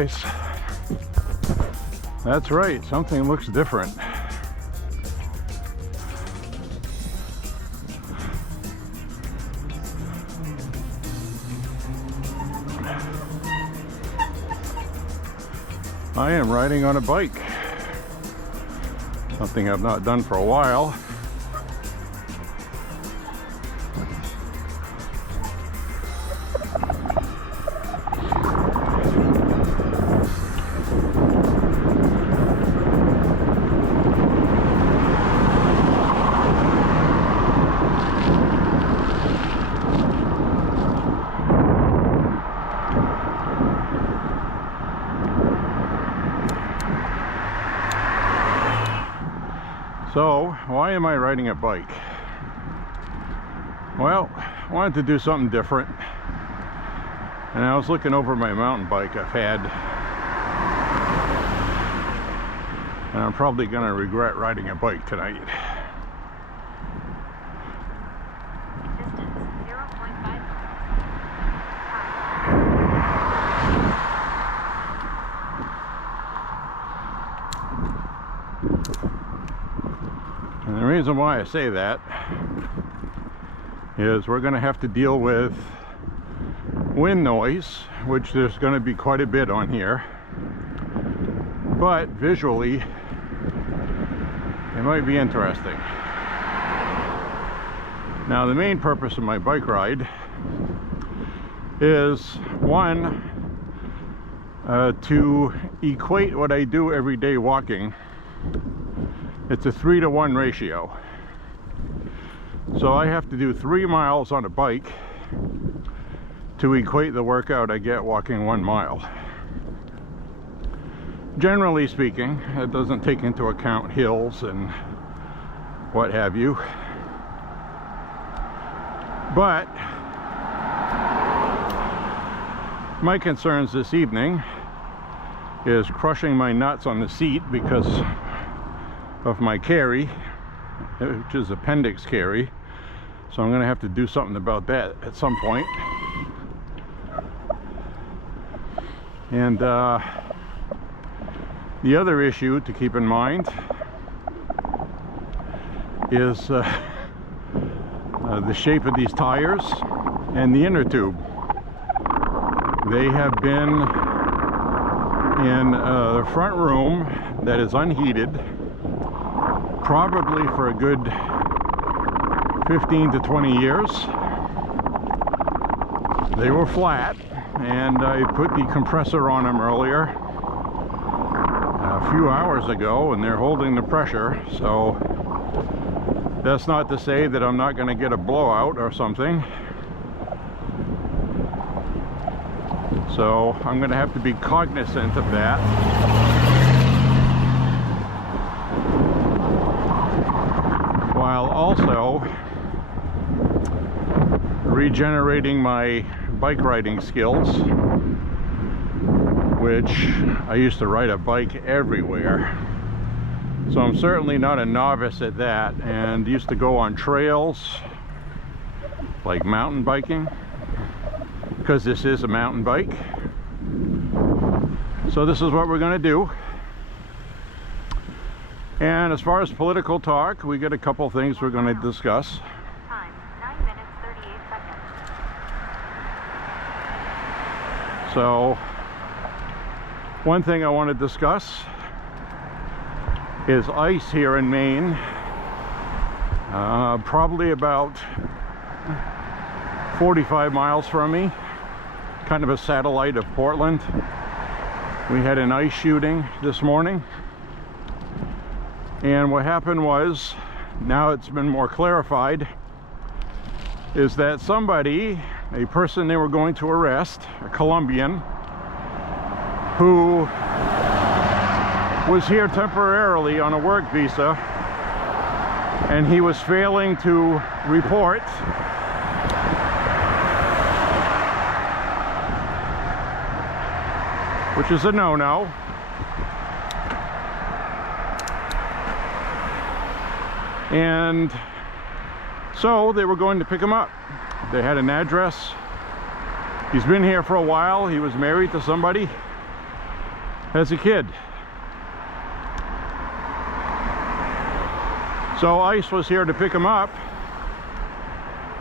guys. That's right, something looks different. I am riding on a bike. Something I've not done for a while. So, why am I riding a bike? Well, I wanted to do something different. And I was looking over my mountain bike I've had. And I'm probably going to regret riding a bike tonight. Distance 0.5. And the reason why I say that is we're going to have to deal with wind noise, which there's going to be quite a bit on here. But visually, it might be interesting. Now, the main purpose of my bike ride is, one, to equate what I do every day walking. It's a 3-to-1 ratio. So I have to do 3 miles on a bike to equate the workout I get walking 1 mile. Generally speaking, it doesn't take into account hills and what have you. But my concerns this evening is crushing my nuts on the seat because of my carry, which is appendix carry. So I'm going to have to do something about that at some point. And the other issue to keep in mind is the shape of these tires and the inner tube. They have been in the front room that is unheated probably for a good 15 to 20 years. They were flat, and I put the compressor on them earlier a few hours ago, and they're holding the pressure. So that's not to say that I'm not going to get a blowout or something. So I'm going to have to be cognizant of that. While also regenerating my bike riding skills, which I used to ride a bike everywhere. So I'm certainly not a novice at that, and used to go on trails like mountain biking, because this is a mountain bike. So this is what we're going to do. And as far as political talk, we got a couple things we're going to discuss. Time 9 minutes 38 seconds. So one thing I want to discuss is ice here in Maine. Probably about 45 miles from me, kind of a satellite of Portland. We had an ice shooting this morning. And what happened was, now it's been more clarified, is that somebody, a person they were going to arrest, a Colombian, who was here temporarily on a work visa, and he was failing to report, which is a no-no. And so they were going to pick him up. They had an address. He's been here for a while. He was married to somebody. as a kid. So ICE was here to pick him up,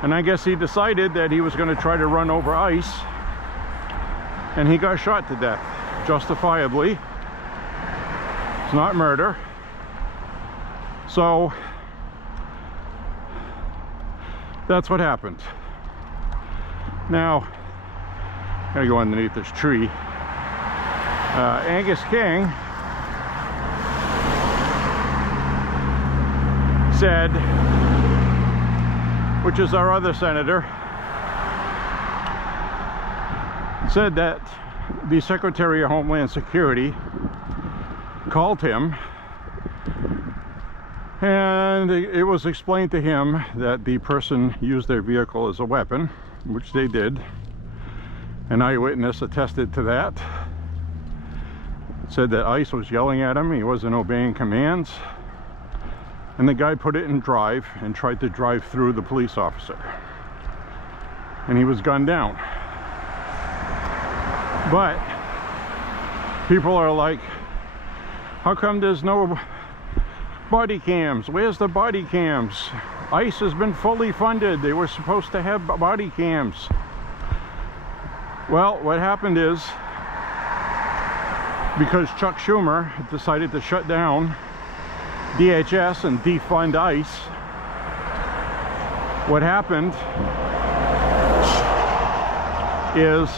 and I guess he decided that he was going to try to run over ICE, and he got shot to death, justifiably. It's not murder. So that's what happened. Now, I gotta go underneath this tree. Angus King said, which is our other senator, said that the Secretary of Homeland Security called him, and it was explained to him that the person used their vehicle as a weapon, which they did. An eyewitness attested to that. Said that ICE was yelling at him, he wasn't obeying commands, and the guy put it in drive and tried to drive through the police officer, and he was gunned down. But people are like, how come there's no body cams? Where's the body cams? ICE has been fully funded. They were supposed to have body cams. Well, what happened is, because Chuck Schumer decided to shut down DHS and defund ICE, what happened is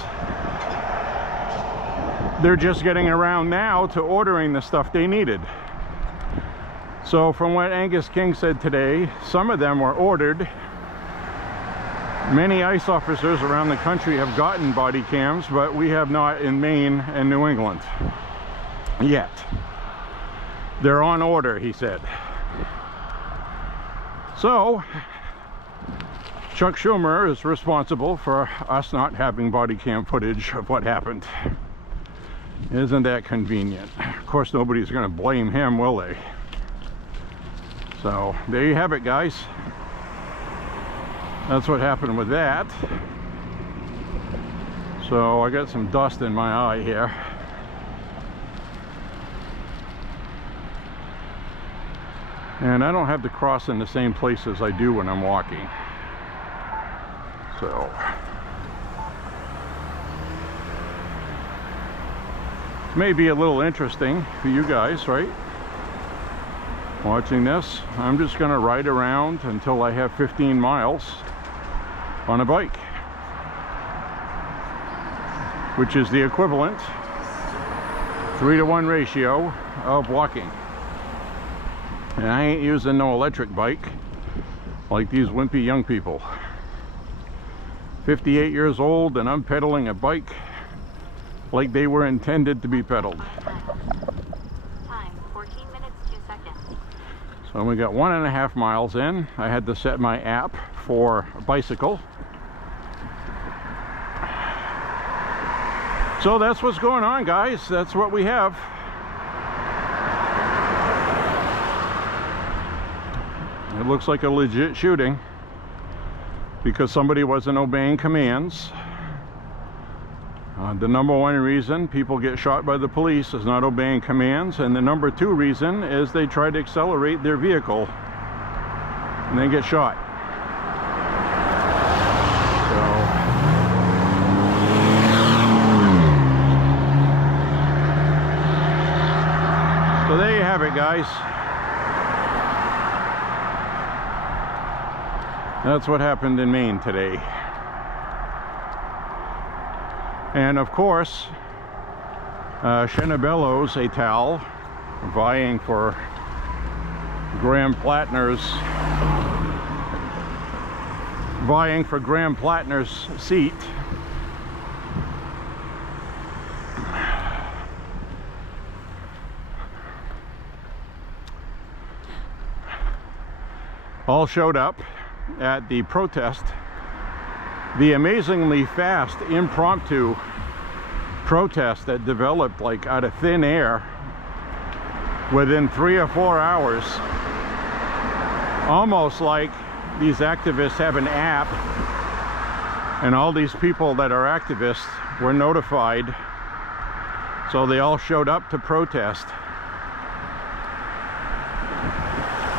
they're just getting around now to ordering the stuff they needed. So from what Angus King said today, some of them were ordered. Many ICE officers around the country have gotten body cams, but we have not in Maine and New England yet. They're on order, he said. So Chuck Schumer is responsible for us not having body cam footage of what happened. Isn't that convenient? Of course, nobody's going to blame him, will they? So there you have it, guys. That's what happened with that. So I got some dust in my eye here. And I don't have to cross in the same places I do when I'm walking. So may be a little interesting for you guys, right? Watching this. I'm just going to ride around until I have 15 miles on a bike, which is the equivalent 3-to-1 ratio of walking. And I ain't using no electric bike like these wimpy young people. 58 years old, and I'm pedaling a bike like they were intended to be pedaled. Time, 14 minutes, 2 seconds. So we got 1.5 miles in. I had to set my app for bicycle. So that's what's going on, guys. That's what we have. It looks like a legit shooting because somebody wasn't obeying commands. The number one reason people get shot by the police is not obeying commands, and the number two reason is they try to accelerate their vehicle and they get shot. So there you have it, guys. That's what happened in Maine today. And of course, Sh00ting et al. Vying for Graham Plattner's seat. All showed up at the protest, the amazingly fast impromptu protest that developed like out of thin air within 3 or 4 hours. Almost like these activists have an app, and all these people that are activists were notified So they all showed up to protest.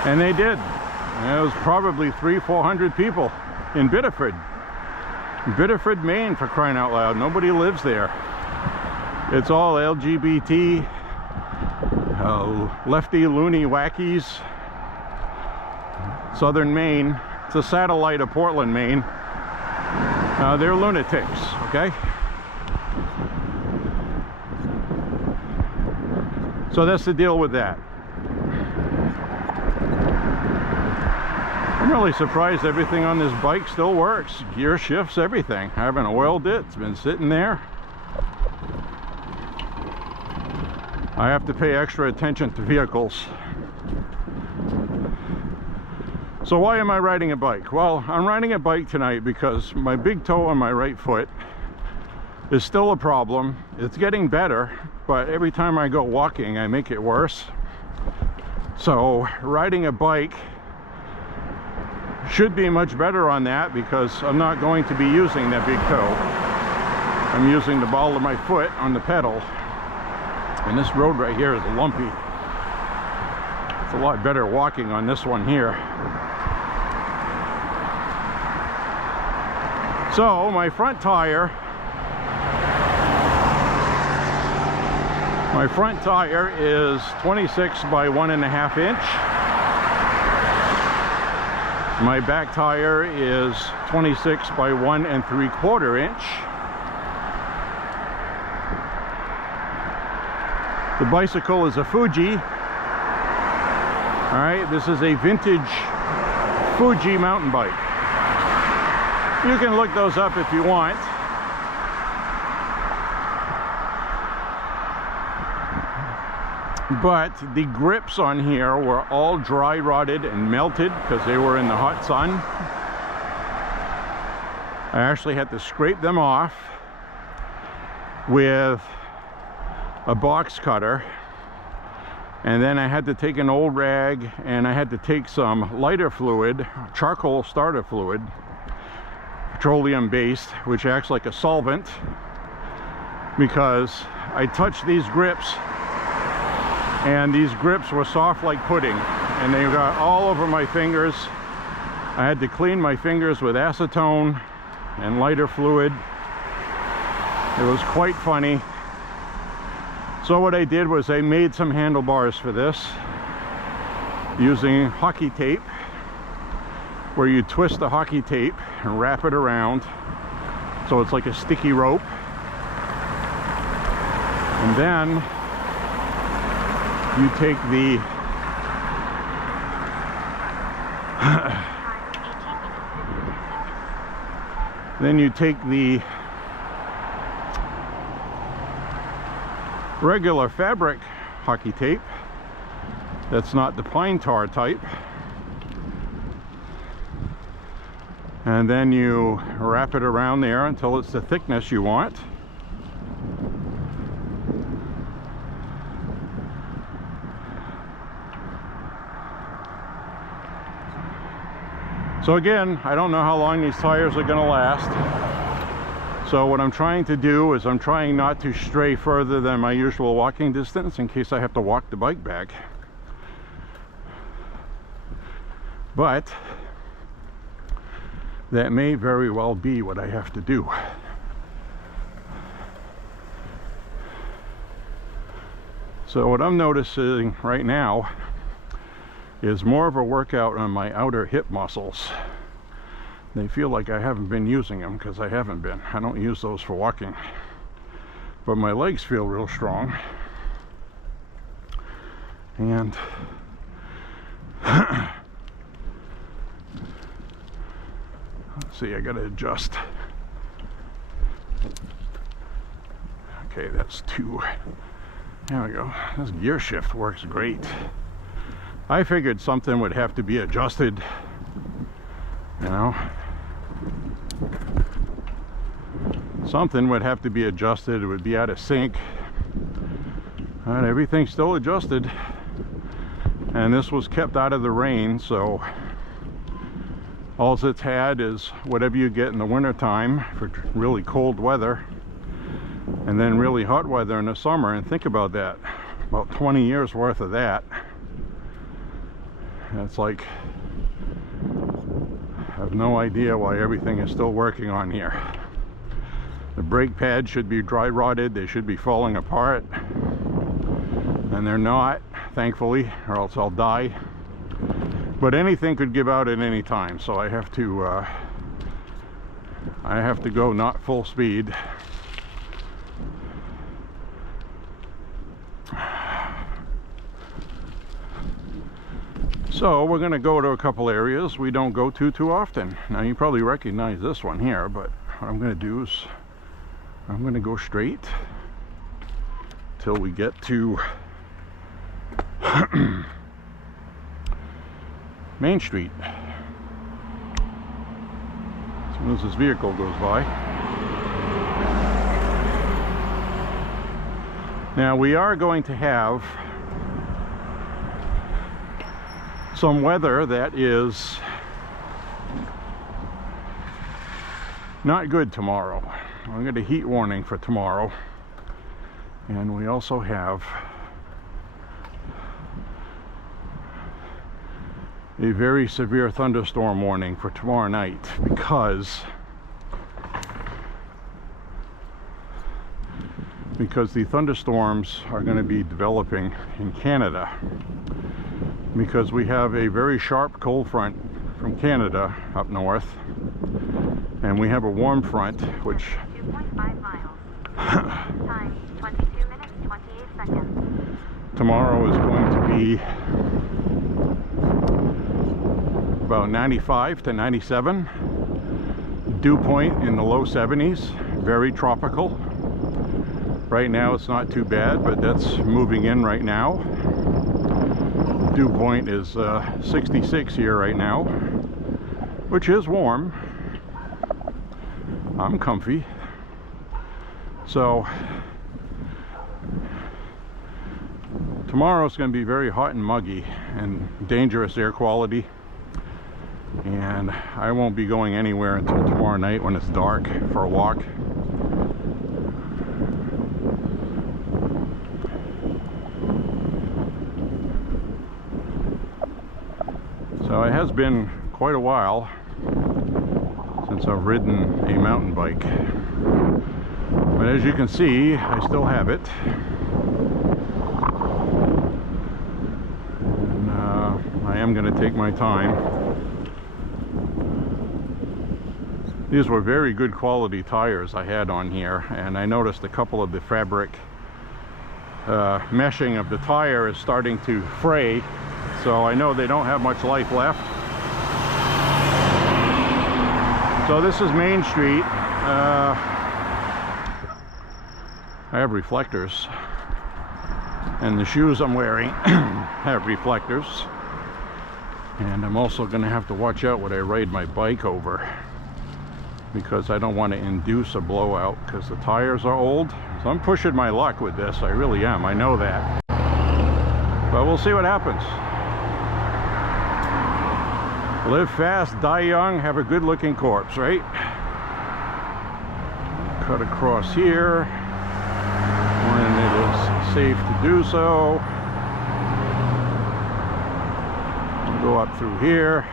And they did. And it was probably 300-400 people in Biddeford. Biddeford, Maine, for crying out loud. Nobody lives there. It's all LGBT, lefty, loony wackies. Southern Maine. It's a satellite of Portland, Maine. They're lunatics, okay? So that's the deal with that. I'm really surprised everything on this bike still works. Gear shifts, everything. I haven't oiled it. It's been sitting there. I have to pay extra attention to vehicles. So why am I riding a bike? Well, I'm riding a bike tonight because my big toe on my right foot is still a problem. It's getting better, but every time I go walking, I make it worse. So riding a bike should be much better on that because I'm not going to be using that big toe. I'm using the ball of my foot on the pedal. And this road right here is lumpy. It's a lot better walking on this one here. So my front tire is 26 by 1.5 inch. My back tire is 26 by 1¾ inch. The bicycle is a Fuji. All right, this is a vintage Fuji mountain bike. You can look those up if you want. But the grips on here were all dry rotted and melted because they were in the hot sun. I actually had to scrape them off with a box cutter, and then I had to take an old rag and I had to take some lighter fluid, charcoal starter fluid, petroleum based, which acts like a solvent, because I touched these grips and these grips were soft like pudding and they got all over my fingers. I had to clean my fingers with acetone and lighter fluid. It was quite funny. So what I did was I made some handlebars for this using hockey tape, where you twist the hockey tape and wrap it around so it's like a sticky rope. And then you take the regular fabric hockey tape that's not the pine tar type, and then you wrap it around there until it's the thickness you want. So again, I don't know how long these tires are going to last. So what I'm trying to do is I'm trying not to stray further than my usual walking distance in case I have to walk the bike back. But that may very well be what I have to do. So what I'm noticing right now is more of a workout on my outer hip muscles. They feel like I haven't been using them because I haven't been. I don't use those for walking. But my legs feel real strong. And let's see, I gotta adjust. Okay, that's 2. There we go. This gear shift works great. I figured something would have to be adjusted, you know. Something would have to be adjusted. It would be out of sync. And everything's still adjusted. And this was kept out of the rain, so all it's had is whatever you get in the winter time for really cold weather. and then really hot weather in the summer. And think about that, about 20 years worth of that. It's like, I have no idea why everything is still working on here. The brake pads should be dry rotted, they should be falling apart, and they're not, thankfully, or else I'll die. But anything could give out at any time, so I have to go not full speed. So we're going to go to a couple areas we don't go to too often. Now you probably recognize this one here, but what I'm going to do is I'm going to go straight till we get to Main Street. As soon as this vehicle goes by. Now we are going to have some weather that is not good tomorrow. I'm going to heat warning for tomorrow, and we also have a very severe thunderstorm warning for tomorrow night because the thunderstorms are going to be developing in Canada, because we have a very sharp cold front from Canada up north, and we have a warm front which 2.5 miles. Time 22 minutes 28 seconds. Tomorrow is going to be about 95 to 97. Dew point in the low 70s, very tropical. Right now it's not too bad, but that's moving in right now. Dew point is 66 here right now, which is warm. I'm comfy. So tomorrow's going to be very hot and muggy and dangerous air quality, and I won't be going anywhere until tomorrow night when it's dark for a walk. So it has been quite a while since I've ridden a mountain bike, but as you can see, I still have it, and I am going to take my time. These were very good quality tires I had on here, and I noticed a couple of the fabric meshing of the tire is starting to fray. So I know they don't have much life left. So this is Main Street. I have reflectors, and the shoes I'm wearing have reflectors, and I'm also going to have to watch out what I ride my bike over, because I don't want to induce a blowout because the tires are old. So I'm pushing my luck with this, I really am, I know that, but we'll see what happens. Live fast, die young, have a good looking corpse, right? Cut across here when it is safe to do so. We'll go up through here.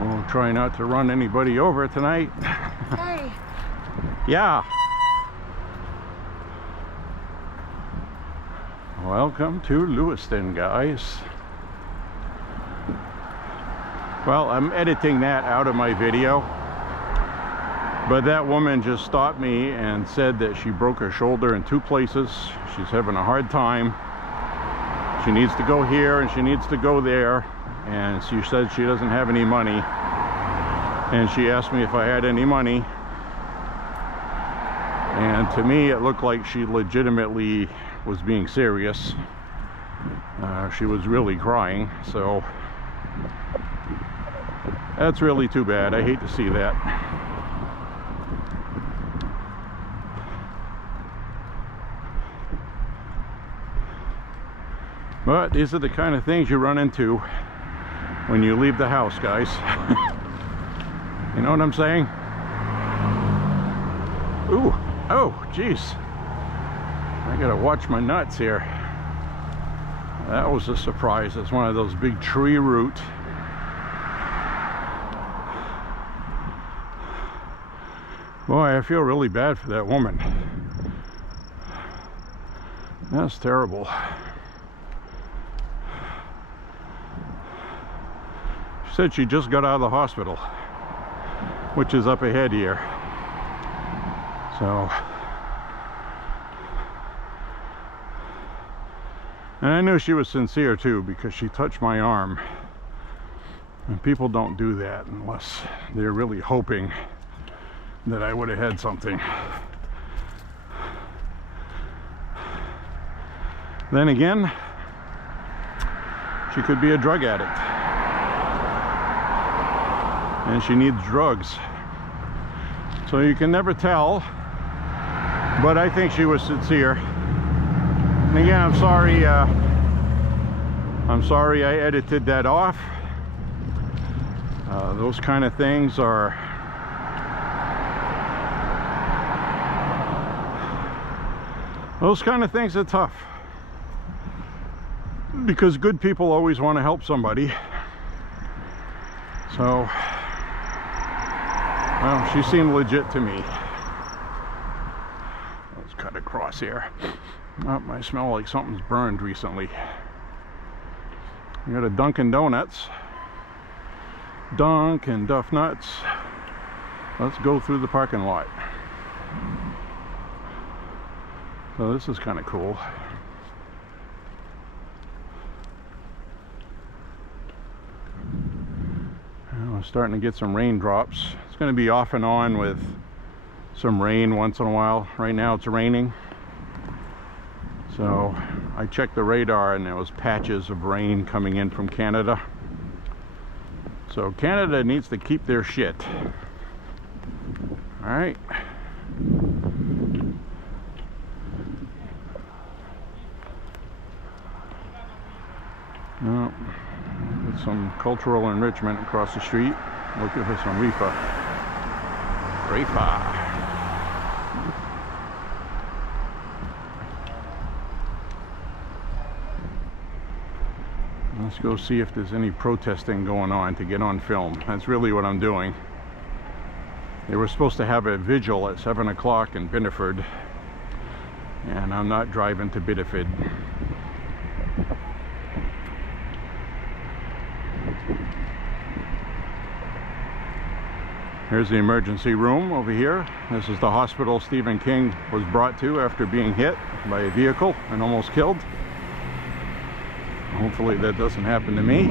We'll try not to run anybody over tonight. Hey. Yeah. Welcome to Lewiston, guys. Well, I'm editing that out of my video, but that woman just stopped me and said that she broke her shoulder in 2 places. She's having a hard time. She needs to go here and she needs to go there, and she said she doesn't have any money, and she asked me if I had any money, and to me it looked like she legitimately was being serious. She was really crying, so that's really too bad. I hate to see that. But these are the kind of things you run into when you leave the house, guys. You know what I'm saying? Ooh, oh, jeez. I gotta watch my nuts here. That was a surprise. It's one of those big tree root. Boy, I feel really bad for that woman. That's terrible. She said she just got out of the hospital, which is up ahead here. So, and I knew she was sincere too, because she touched my arm. And people don't do that unless they're really hoping that I would have had something. Then again, she could be a drug addict, and she needs drugs. So you can never tell, but I think she was sincere. And again, I'm sorry I edited that off. Those kind of things are tough, because good people always want to help somebody. So, well, she seemed legit to me. Let's cut across here. Oh, I smell like something's burned recently. We got a Dunkin' Donuts. Dunkin' Duff Nuts. Let's go through the parking lot. So this is kind of cool. And we're starting to get some raindrops. It's going to be off and on with some rain once in a while. Right now it's raining. So I checked the radar and there was patches of rain coming in from Canada. So Canada needs to keep their shit. All right. Oh, with some cultural enrichment across the street. Looking for some reefer. Let's go see if there's any protesting going on to get on film. That's really what I'm doing. They were supposed to have a vigil at 7 o'clock in Biddeford, and I'm not driving to Biddeford. Here's the emergency room over here. This is the hospital Stephen King was brought to after being hit by a vehicle and almost killed. Hopefully that doesn't happen to me.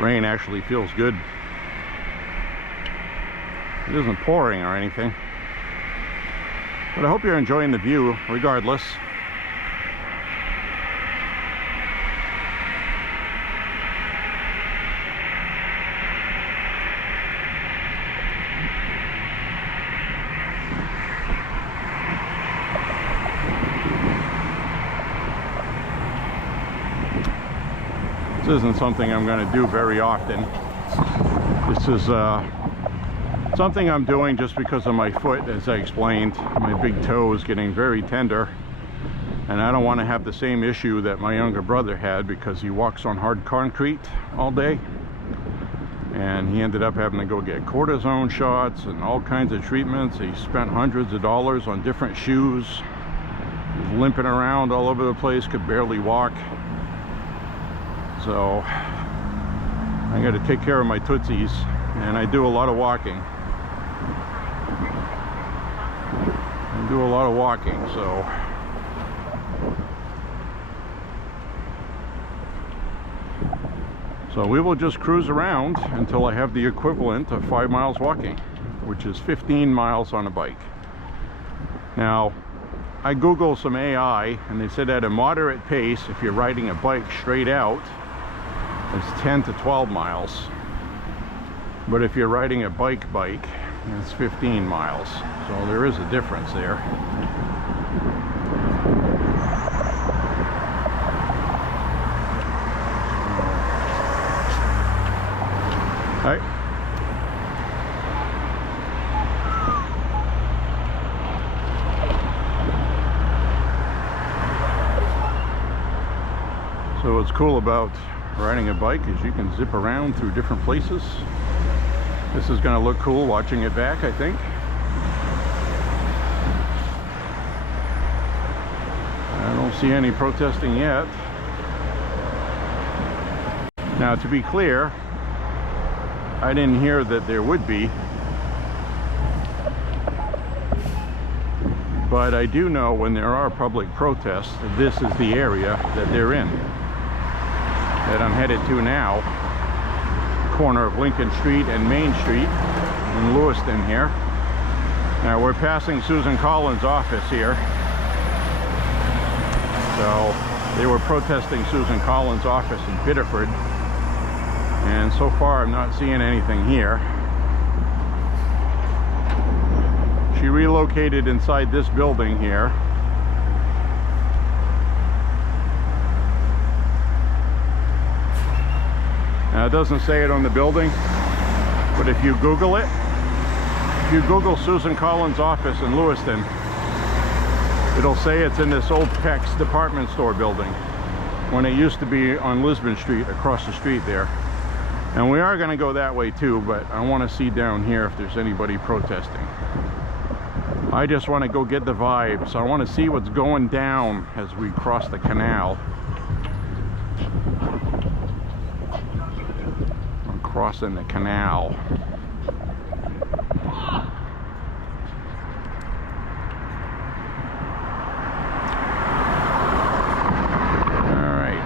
Rain actually feels good. It isn't pouring or anything, but I hope you're enjoying the view regardless. This isn't something I'm going to do very often. This is something I'm doing just because of my foot, as I explained. My big toe is getting very tender, and I don't want to have the same issue that my younger brother had, because he walks on hard concrete all day, and he ended up having to go get cortisone shots and all kinds of treatments. He spent hundreds of dollars on different shoes. He was limping around all over the place, could barely walk. So I got to take care of my tootsies, and I do a lot of walking. So we will just cruise around until I have the equivalent of 5 miles walking, which is 15 miles on a bike. Now, I googled some AI, and they said at a moderate pace, if you're riding a bike straight out, it's 10 to 12 miles. But if you're riding a bike, It's 15 miles, so there is a difference there. Right. So what's cool about riding a bike is you can zip around through different places. This is going to look cool watching it back, I think. I don't see any protesting yet. Now, to be clear, I didn't hear that there would be, but I do know when there are public protests, this is the area that they're in, that I'm headed to now. Corner of Lincoln Street and Main Street in Lewiston here. Now we're passing Susan Collins' office here. So they were protesting Susan Collins' office in Biddeford. And so far I'm not seeing anything here. She relocated inside this building here. Now it doesn't say it on the building, but if you Google it, if you Google Susan Collins' office in Lewiston, it'll say it's in this old Peck's department store building, when it used to be on Lisbon Street, across the street there. And we are going to go that way too, but I want to see down here if there's anybody protesting. I just want to go get the vibes. I want to see what's going down as we cross the canal. I'm crossing the canal. Alright.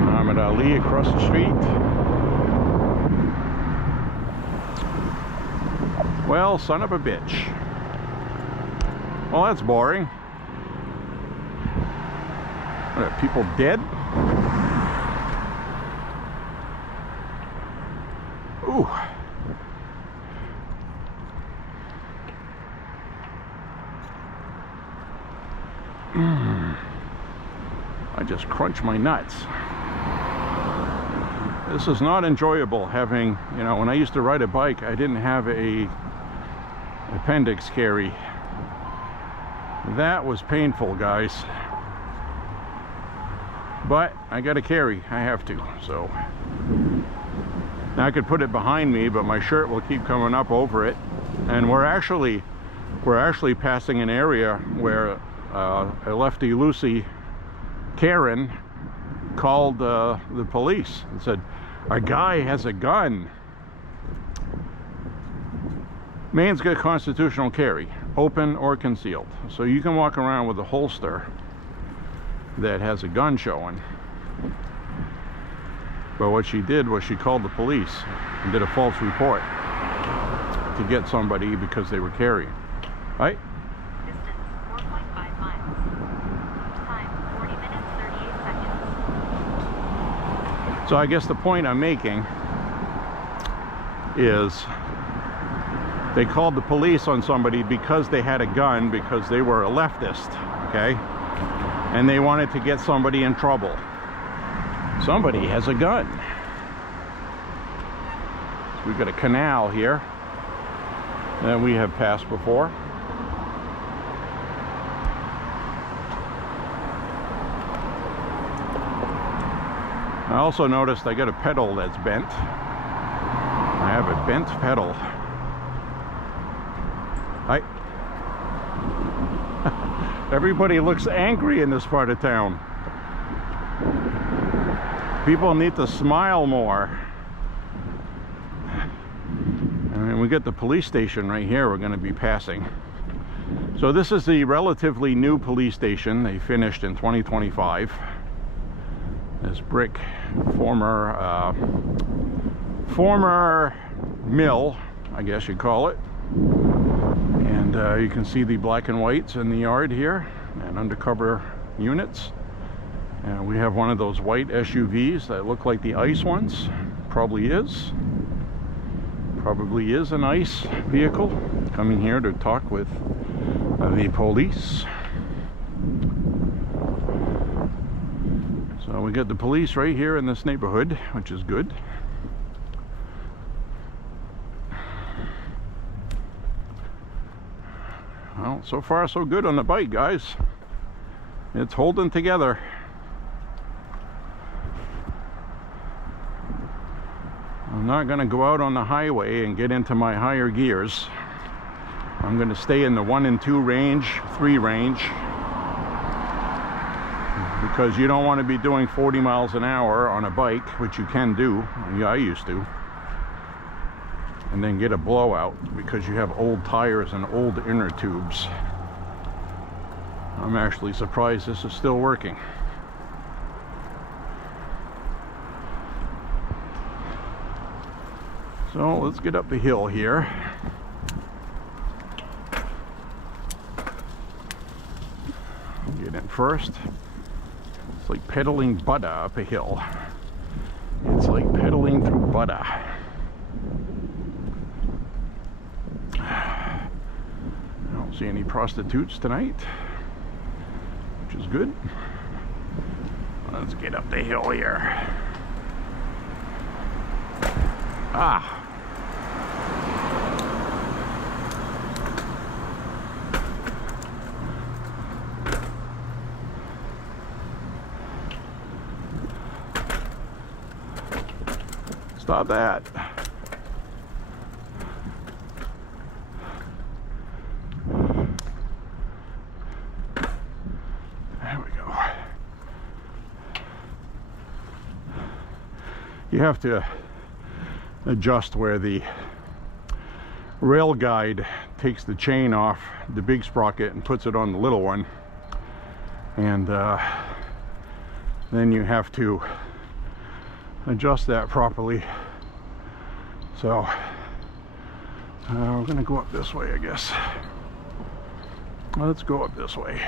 Muhammad Ali across the street. Well, son of a bitch. Well, that's boring. What, are people dead? Ooh. I just crunch my nuts. This is not enjoyable having, you know, when I used to ride a bike, I didn't have a appendix carry. That was painful, guys. But I got to carry. I have to. So now I could put it behind me, but my shirt will keep coming up over it. And we're actually passing an area where a lefty-loosey Karen called the police and said, "A guy has a gun." Maine's got constitutional carry, open or concealed. So you can walk around with a holster that has a gun showing. But what she did was she called the police and did a false report to get somebody because they were carrying. Right? Distance 4.5 miles. Time 40 minutes 38 seconds. So I guess the point I'm making is they called the police on somebody because they had a gun, because they were a leftist, okay? And they wanted to get somebody in trouble. Somebody has a gun. So we've got a canal here that we have passed before. I also noticed I got a pedal that's bent. I have a bent pedal. Everybody looks angry in this part of town. People need to smile more. And we got the police station right here we're going to be passing. So this is the relatively new police station. They finished in 2025. This brick former mill, I guess you'd call it. And you can see the black and whites in the yard here and undercover units. And we have one of those white SUVs that look like the ICE ones. Probably is. Probably is a nice vehicle coming here to talk with the police. So we got the police right here in this neighborhood, which is good. Well, so far so good on the bike, guys. It's holding together. I'm not going to go out on the highway and get into my higher gears. I'm going to stay in the 1 and 2 range, 3 range, because you don't want to be doing 40 miles an hour on a bike, which you can do. Yeah, I used to. And then get a blowout because you have old tires and old inner tubes. I'm actually surprised this is still working. So let's get up the hill here. Get in first. It's like pedaling butter up a hill. It's like pedaling through butter. I don't see any prostitutes tonight, which is good. Let's get up the hill here. Ah. Stop that. There we go. You have to adjust where the rail guide takes the chain off the big sprocket and puts it on the little one, and then you have to adjust that properly. So we're gonna go up this way, I guess. Let's go up this way.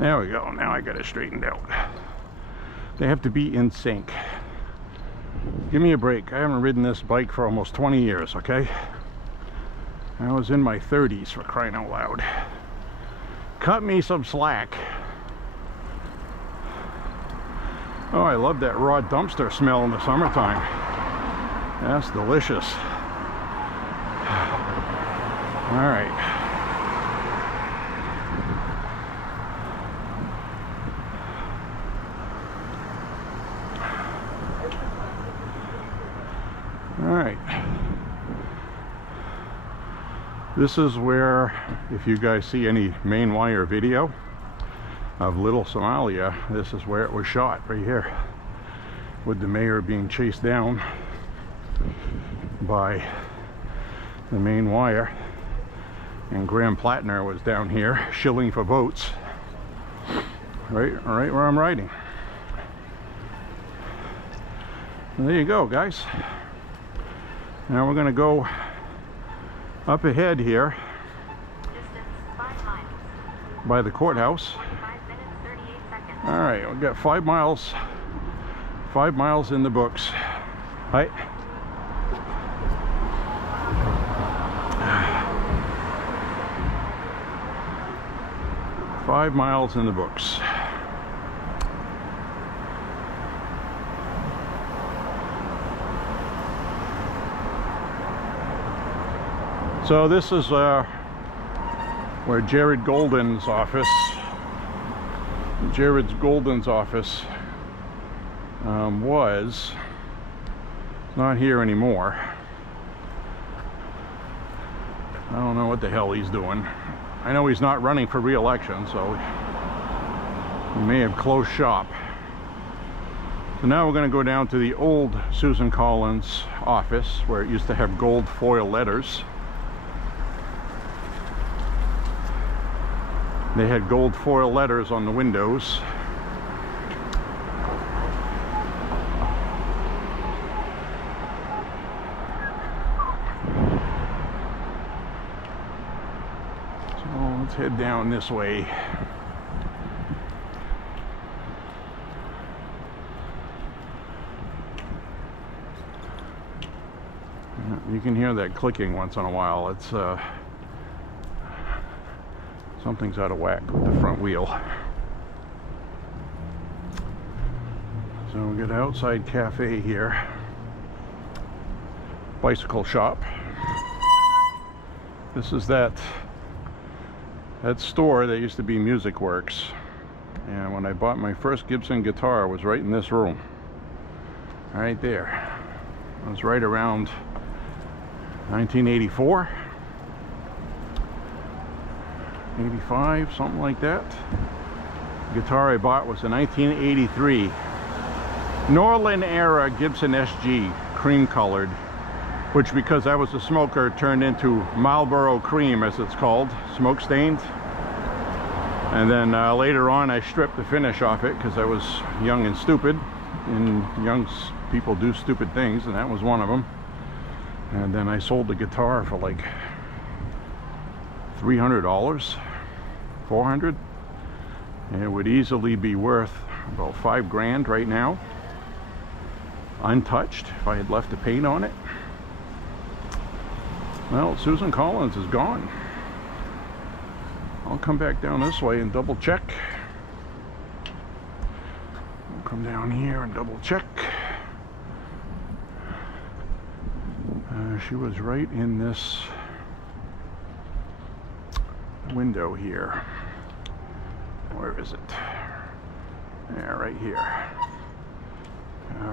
There we go. Now I got it straightened out. They have to be in sync. Give me a break. I haven't ridden this bike for almost 20 years, okay? I was in my 30s, for crying out loud. Cut me some slack. Oh, I love that raw dumpster smell in the summertime. That's delicious. All right. All right. This is where, if you guys see any main wire video of Little Somalia, this is where it was shot, right here, with the mayor being chased down by the main wire, and Graham Plattner was down here shilling for votes, right where I'm riding. And there you go, guys. Now we're going to go up ahead here by the courthouse. All right, we've got 5 miles in the books. Right. 5 miles in the books. So this is where Jared Golden's office was. Not here anymore. I don't know what the hell he's doing. I know he's not running for re-election, so he may have closed shop. So now we're going to go down to the old Susan Collins office, where it used to have gold foil letters. They had gold foil letters on the windows. So let's head down this way. You can hear that clicking once in a while. It's something's out of whack with the front wheel. So we got an outside cafe here. Bicycle shop. This is that store that used to be Music Works. And when I bought my first Gibson guitar, it was right in this room. Right there. It was right around 1984. 85, something like that. The guitar I bought was a 1983 Norland era Gibson SG, cream colored, which, because I was a smoker, turned into Marlboro Cream, as it's called, smoke stained. And then later on I stripped the finish off it because I was young and stupid, and young people do stupid things, and that was one of them. And then I sold the guitar for like $300, $400, and it would easily be worth about $5 grand right now, untouched, if I had left the paint on it. Well, Susan Collins is gone. I'll come back down this way and double check. I'll come down here and double check. She was right in this window here. Where is it? Yeah, right here.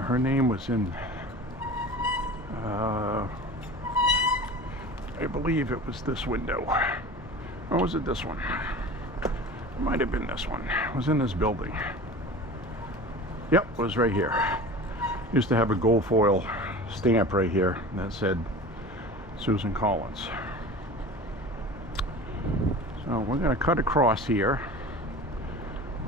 Her name was in, I believe it was this window. Or was it this one? It might have been this one. It was in this building. Yep, it was right here. Used to have a gold foil stamp right here that said Susan Collins. So we're going to cut across here,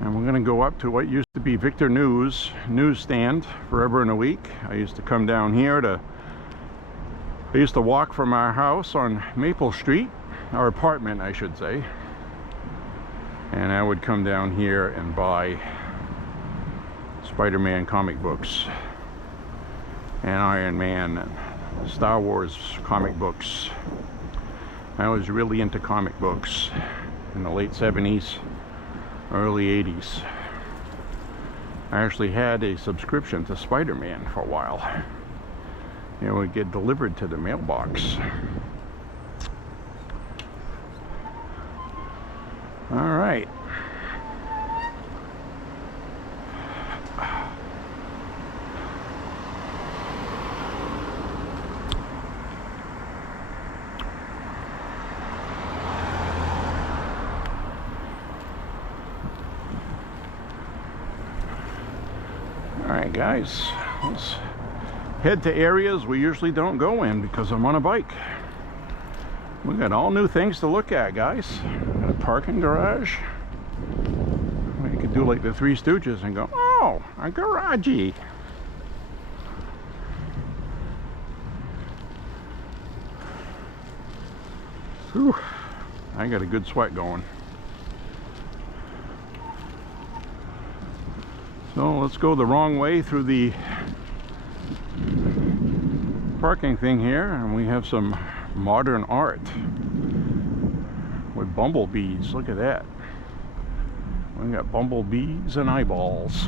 and we're going to go up to what used to be Victor newsstand forever and a week. I used to come down here I used to walk from our house on Maple Street, our apartment I should say, and I would come down here and buy Spider-Man comic books and Iron Man and Star Wars comic books. I was really into comic books in the late 70s, early 80s. I actually had a subscription to Spider-Man for a while. It would get delivered to the mailbox. All right. Alright guys, let's head to areas we usually don't go in because I'm on a bike. We got all new things to look at, guys. Got a parking garage. We could do like the Three Stooges and go, oh, a garagey. Whew, I got a good sweat going. So let's go the wrong way through the parking thing here, and we have some modern art with bumblebees. Look at that. We got bumblebees and eyeballs.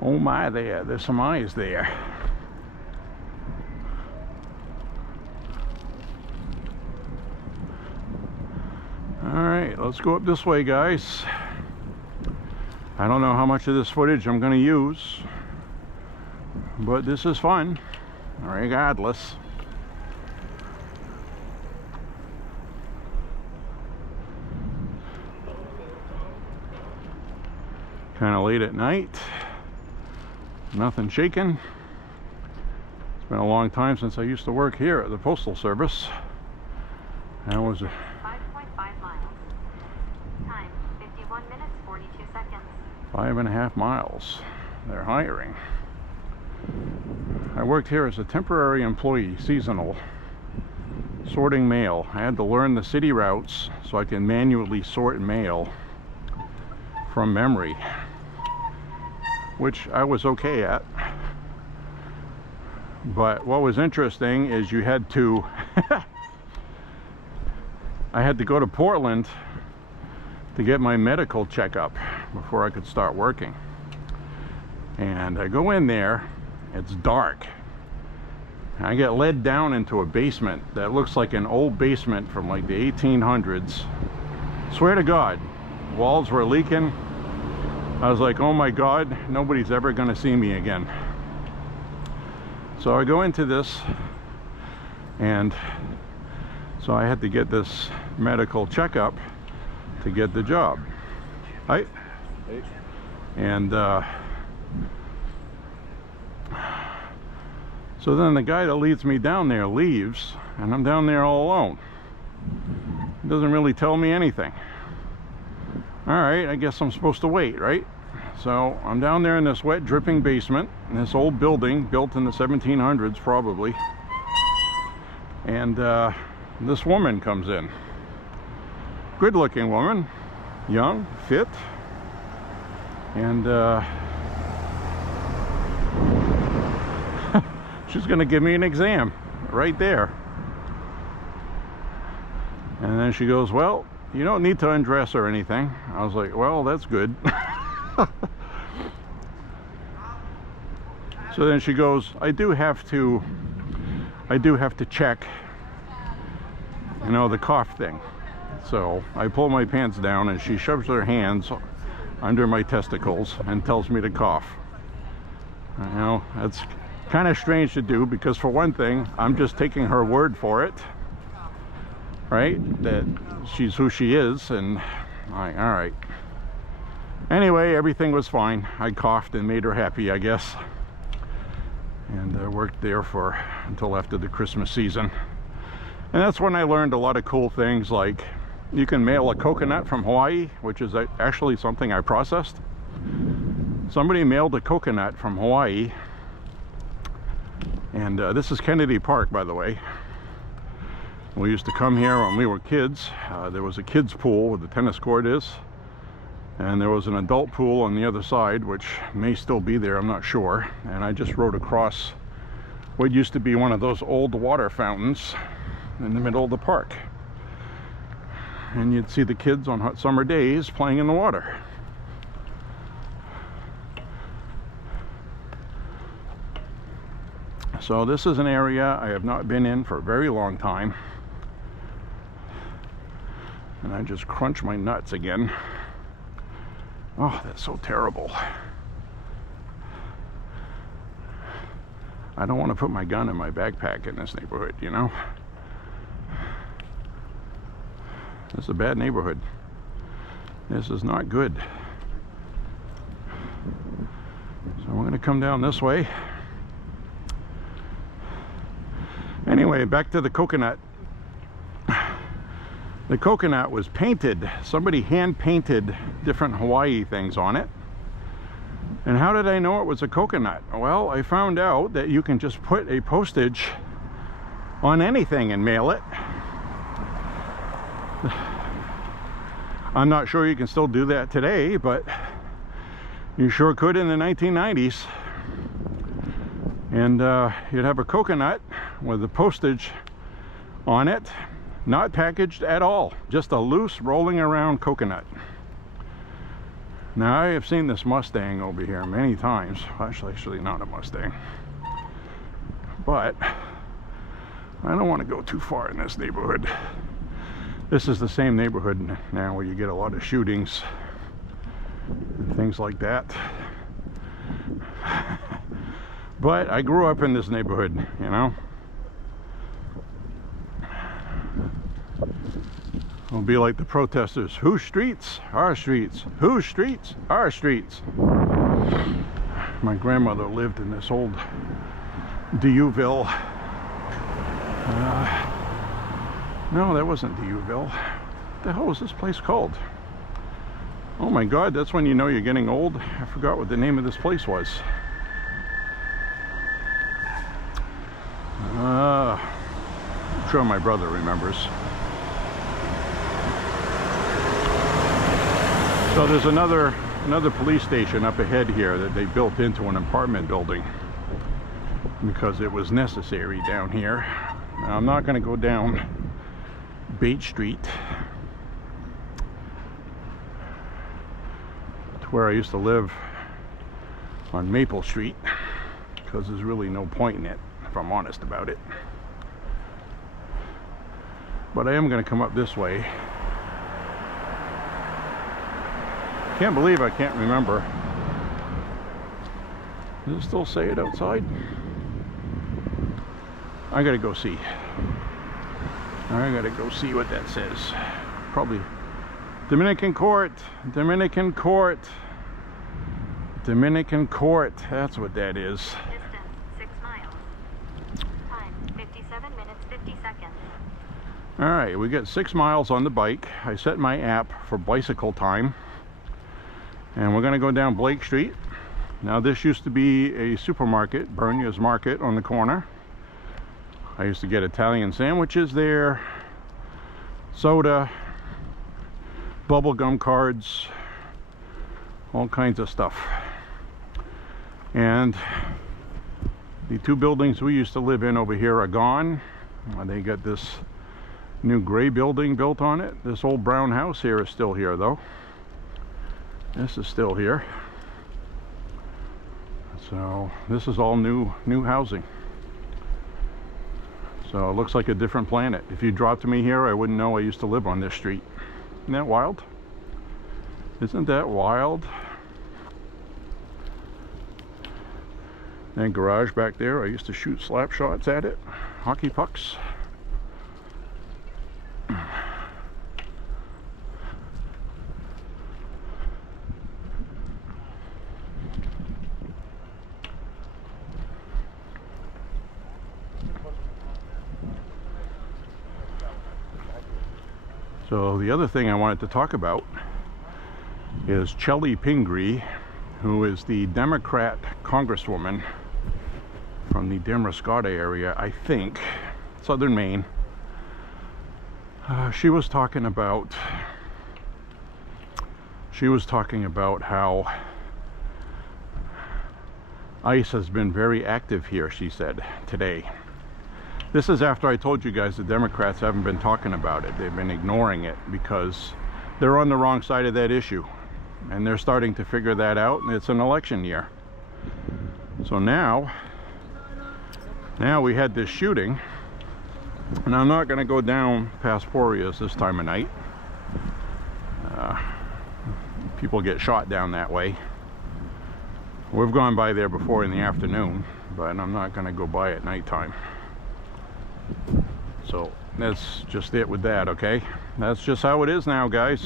Oh my, there's some eyes there. Alright, let's go up this way, guys. I don't know how much of this footage I'm going to use, but this is fun, regardless. Kind of late at night. Nothing shaking. It's been a long time since I used to work here at the Postal Service. That was a 5.5 miles. Time 51 minutes 42 seconds. 5.5 miles. They're hiring. I worked here as a temporary employee, seasonal, sorting mail. I had to learn the city routes so I can manually sort mail from memory. which I was okay at. But what was interesting is you had to I had to go to Portland to get my medical checkup before I could start working. And I go in there, it's dark. I get led down into a basement that looks like an old basement from like the 1800s. Swear to God, walls were leaking. I was like, oh my God, nobody's ever gonna see me again. So I go into this, and so I had to get this medical checkup to get the job. Hi. Hey. And so then the guy that leads me down there leaves, and I'm down there all alone. He doesn't really tell me anything. All right, I guess I'm supposed to wait, right? So I'm down there in this wet, dripping basement in this old building built in the 1700s probably. And this woman comes in. Good looking woman, young, fit, and she's gonna give me an exam right there. And then she goes, well, you don't need to undress or anything. I was like, well, that's good. So then she goes, I do have to check, you know, the cough thing. So I pull my pants down, and she shoves her hands under my testicles and tells me to cough. You know, that's kind of strange to do, because for one thing, I'm just taking her word for it, right? That she's who she is, and all right. Anyway, everything was fine. I coughed and made her happy, I guess. And I worked there until after the Christmas season. And that's when I learned a lot of cool things, like you can mail a coconut from Hawaii, which is actually something I processed. Somebody mailed a coconut from Hawaii. And this is Kennedy Park, by the way. We used to come here when we were kids. There was a kids pool where the tennis court is. And there was an adult pool on the other side, which may still be there, I'm not sure. And I just rode across what used to be one of those old water fountains in the middle of the park. And you'd see the kids on hot summer days playing in the water. So this is an area I have not been in for a very long time. And I just crunch my nuts again. Oh, that's so terrible. I don't want to put my gun in my backpack in this neighborhood, you know? This is a bad neighborhood. This is not good. So we're going to come down this way. Anyway, back to the coconut. The coconut was painted. Somebody hand painted different Hawaii things on it. And how did I know it was a coconut? Well, I found out that you can just put a postage on anything and mail it. I'm not sure you can still do that today, but you sure could in the 1990s. And you'd have a coconut with the postage on it. Not packaged at all, just a loose rolling around coconut. Now I have seen this Mustang over here many times. Actually not a Mustang, but I don't want to go too far in this neighborhood. This is the same neighborhood now where you get a lot of shootings and things like that. But I grew up in this neighborhood, you know. It'll be like the protesters. Whose streets? Our streets. Whose streets? Our streets. My grandmother lived in this old Diouville. No, that wasn't Diouville. What the hell was this place called? Oh my God, that's when you know you're getting old. I forgot what the name of this place was. I'm sure my brother remembers. So there's another another police station up ahead here that they built into an apartment building because it was necessary down here. Now, I'm not going to go down Bait Street to where I used to live on Maple Street because there's really no point in it, if I'm honest about it. But I am going to come up this way. Can't believe I can't remember. Does it still say it outside? I gotta go see. I gotta go see what that says. Probably Dominican Court, Dominican Court, Dominican Court. That's what that is. Distance 6 miles. Time 57 minutes 50 seconds. All right, we got 6 miles on the bike. I set my app for bicycle time. And we're gonna go down Blake Street. Now this used to be a supermarket, Bernya's Market on the corner. I used to get Italian sandwiches there, soda, bubblegum cards, all kinds of stuff. And the 2 buildings we used to live in over here are gone. They got this new gray building built on it. This old brown house here is still here though. This is still here. So this is all new housing. So it looks like a different planet. If you dropped me here, I wouldn't know I used to live on this street. Isn't that wild? Isn't that wild? And garage back there, I used to shoot slap shots at it. Hockey pucks. So the other thing I wanted to talk about is Sh00ting, who is the Democrat congresswoman from the Damariscotta area, I think, southern Maine. She was talking about how ICE has been very active here, she said, today. This is after I told you guys the Democrats haven't been talking about it. They've been ignoring it because they're on the wrong side of that issue. And they're starting to figure that out, and it's an election year. So now we had this shooting, and I'm not going to go down past Poria's this time of night. People get shot down that way. We've gone by there before in the afternoon, but I'm not going to go by at nighttime. So that's just it with that, okay? That's just how it is now, guys.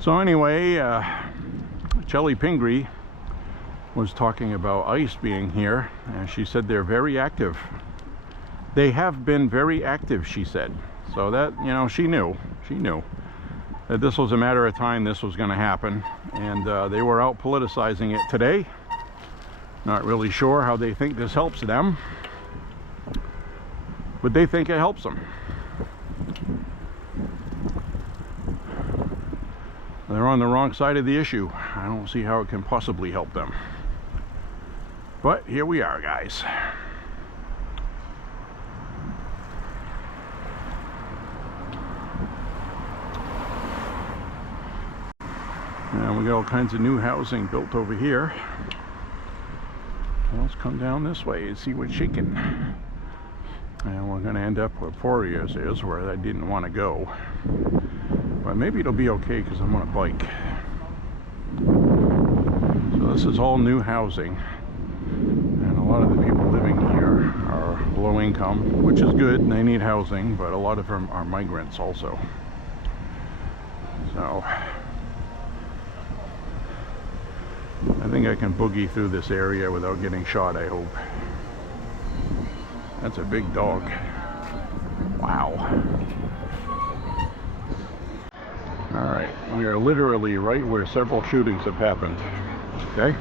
So anyway, Sh00ting was talking about ICE being here, and she said they're very active. They have been very active, she said. So that, you know, she knew that this was a matter of time this was going to happen, and they were out politicizing it today. Not really sure how they think this helps them, but they think it helps them. They're on the wrong side of the issue. I don't see how it can possibly help them. But here we are, guys. And we got all kinds of new housing built over here. Let's come down this way and see what's shaking. And we're going to end up where Poria's is, where I didn't want to go. But maybe it'll be okay because I'm on a bike. So this is all new housing. And a lot of the people living here are low income, which is good. They need housing, but a lot of them are migrants also. So I think I can boogie through this area without getting shot, I hope. That's a big dog. Wow. Alright, we are literally right where several shootings have happened. Okay?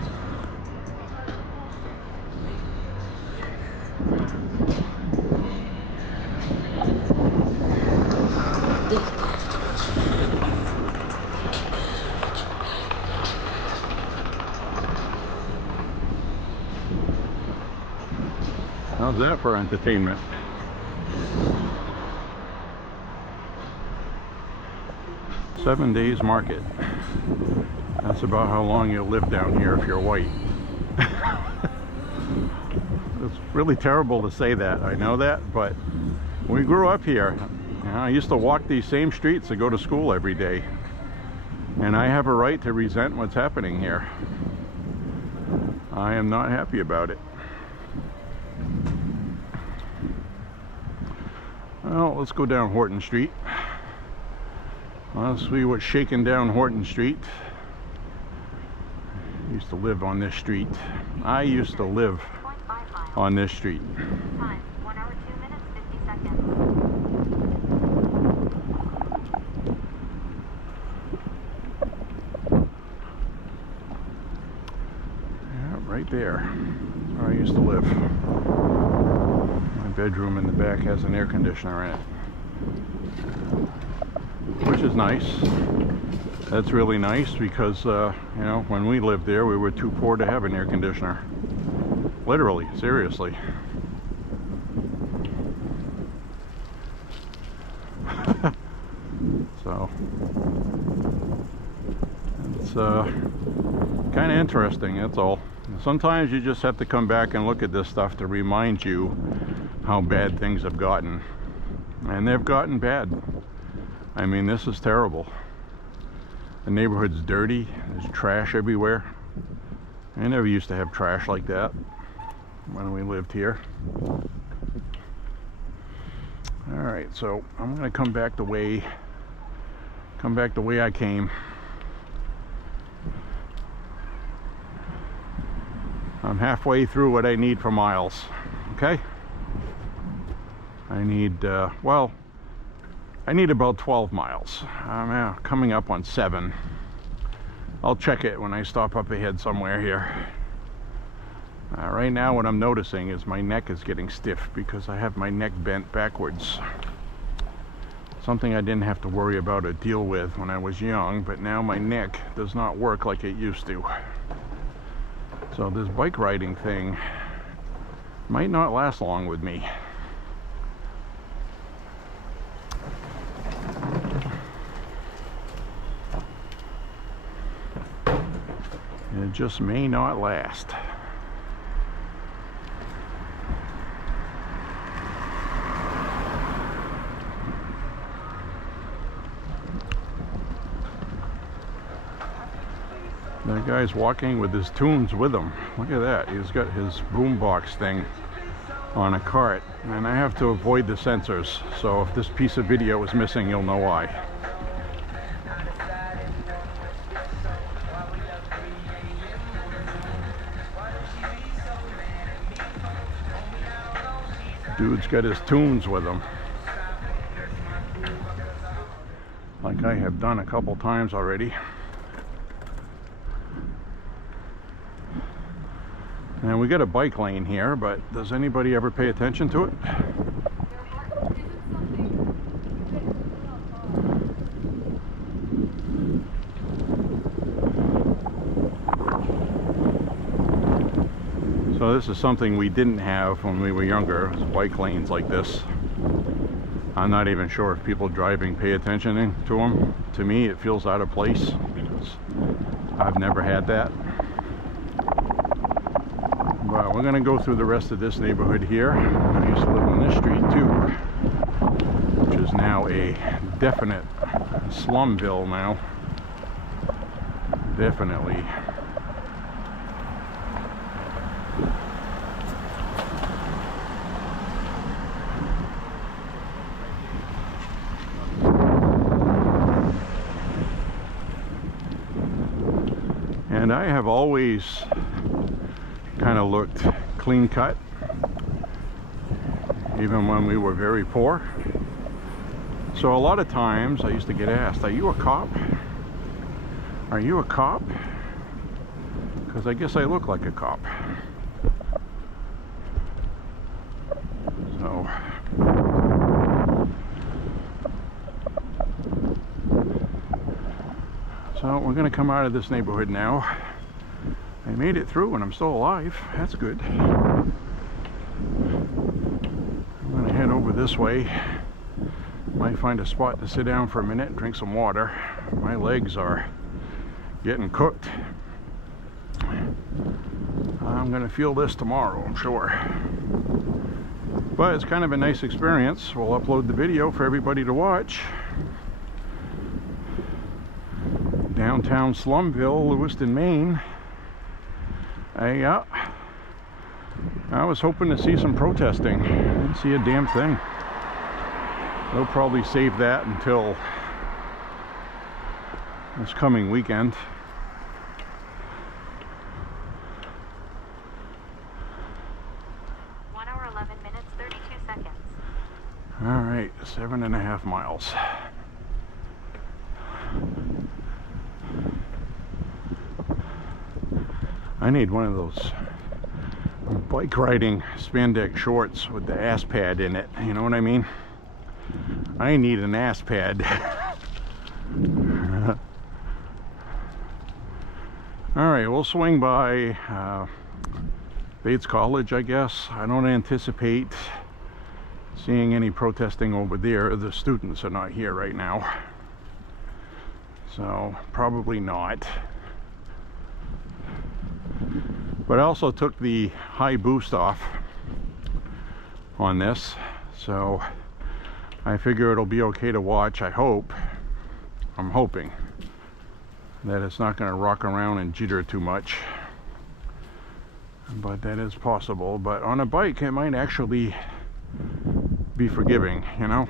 How's that for entertainment? Seven days market. That's about how long you'll live down here if you're white. It's really terrible to say that, I know that, but we grew up here. You know, I used to walk these same streets to go to school every day. And I have a right to resent what's happening here. I am not happy about it. Well, let's go down Horton Street. Let's see what's shaking down Horton Street. I used to live on this street. I used to live on this street. Time 1 hour 2 minutes 50 seconds. Yeah, right there. That's where I used to live. My bedroom in the back has an air conditioner in it, which is nice. That's really nice because, you know, when we lived there, we were too poor to have an air conditioner. Literally, seriously. So, it's kind of interesting, that's all. Sometimes you just have to come back and look at this stuff to remind you how bad things have gotten. And they've gotten bad. I mean, this is terrible. The neighborhood's dirty. There's trash everywhere. I never used to have trash like that when we lived here. All right, so I'm gonna come back the way I came. I'm halfway through what I need for miles. Okay. I need well, I need about 12 miles. I'm coming up on 7. I'll check it when I stop up ahead somewhere here. Right now what I'm noticing is my neck is getting stiff because I have my neck bent backwards. Something I didn't have to worry about or deal with when I was young, but now my neck does not work like it used to. So this bike riding thing might not last long with me. It just may not last. That guy's walking with his tunes with him. Look at that. He's got his boombox thing on a cart. And I have to avoid the sensors. So if this piece of video is missing, you'll know why. Dude's got his tunes with him, like I have done a couple times already. And we got a bike lane here, but does anybody ever pay attention to it? So this is something we didn't have when we were younger, bike lanes like this. I'm not even sure if people driving pay attention to them. To me, it feels out of place because I've never had that. But we're gonna go through the rest of this neighborhood here. I used to live on this street too, which is now a definite slumville now. Definitely. And I have always kind of looked clean cut, even when we were very poor. So a lot of times I used to get asked, "Are you a cop? Are you a cop?" Because I guess I look like a cop. So we're going to come out of this neighborhood now. I made it through and I'm still alive. That's good. this way. Might find a spot to sit down for a minute and drink some water. My legs are getting cooked. I'm gonna feel this tomorrow, I'm sure. But it's kind of a nice experience. We'll upload the video for everybody to watch. Downtown Slumville, Lewiston, Maine. I was hoping to see some protesting. Didn't see a damn thing. They'll probably save that until this coming weekend. All right, 7.5 miles. I need one of those bike riding spandex shorts with the ass pad in it. You know what I mean? I need an ass pad. All right, we'll swing by Bates College, I guess. I don't anticipate seeing any protesting over there. The students are not here right now, so probably not. But I also took the high boost off on this, so I figure it'll be okay to watch. I hope, I'm hoping that it's not going to rock around and jitter too much, but that is possible. But on a bike it might actually be forgiving, you know.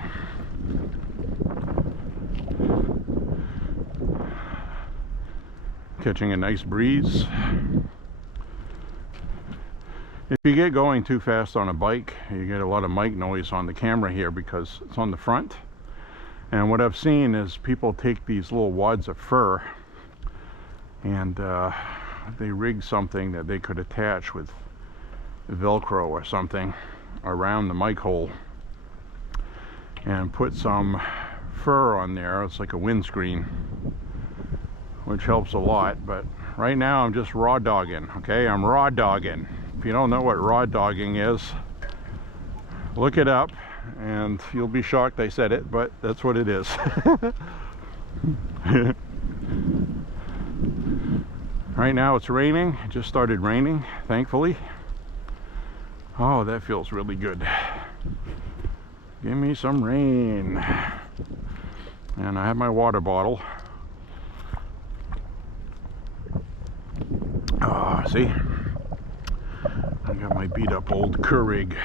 Catching a nice breeze. If you get going too fast on a bike, you get a lot of mic noise on the camera here because it's on the front. And what I've seen is people take these little wads of fur and they rig something that they could attach with Velcro or something around the mic hole and put some fur on there. It's like a windscreen, which helps a lot. But right now I'm just raw dogging, okay? I'm raw dogging. If you don't know what raw dogging is, look it up and you'll be shocked I said it, but that's what it is. Right now it's raining. It just started raining, thankfully. Oh, that feels really good. Give me some rain. And I have my water bottle. Oh, see? I got my beat up old Keurig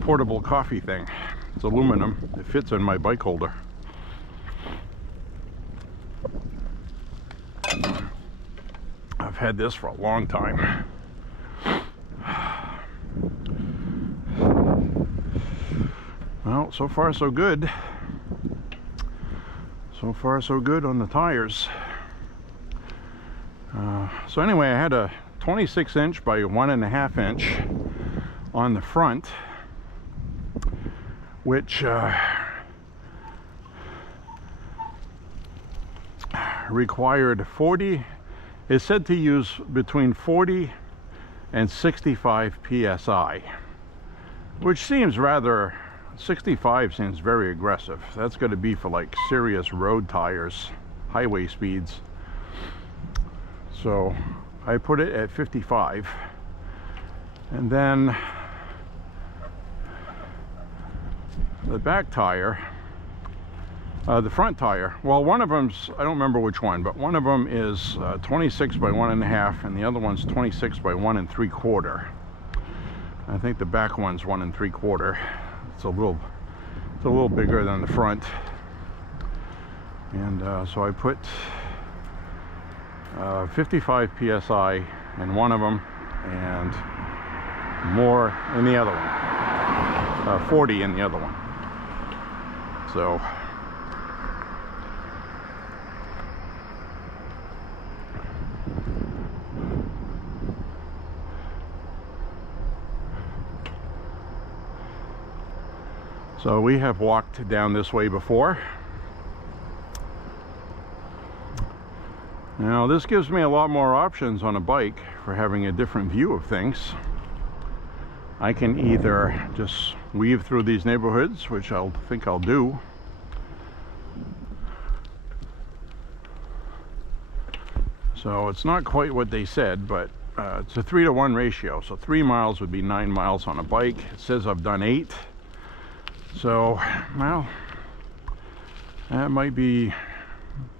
portable coffee thing. It's aluminum. It fits in my bike holder. I've had this for a long time. Well, so far so good. So far so good on the tires. So anyway, I had a 26 inch by 1.5 inch on the front, which required 40, is said to use between 40 and 65 psi, which seems rather, 65 seems very aggressive. That's going to be for like serious road tires, highway speeds. So I put it at 55, and then the back tire, the front tire, well, one of them's, I don't remember which one, but one of them is 26 by 1.5 and the other one's 26 by 1 3/4. I think the back one's 1 3/4. It's a little bigger than the front, and so I put 55 psi in one of them and more in the other one, 40 in the other one. So we have walked down this way before. Now this gives me a lot more options on a bike for having a different view of things. I can either just weave through these neighborhoods, which I think I'll do. So it's not quite what they said, but it's a 3-to-1 ratio. So 3 miles would be 9 miles on a bike. It says I've done 8. So, well, that might be,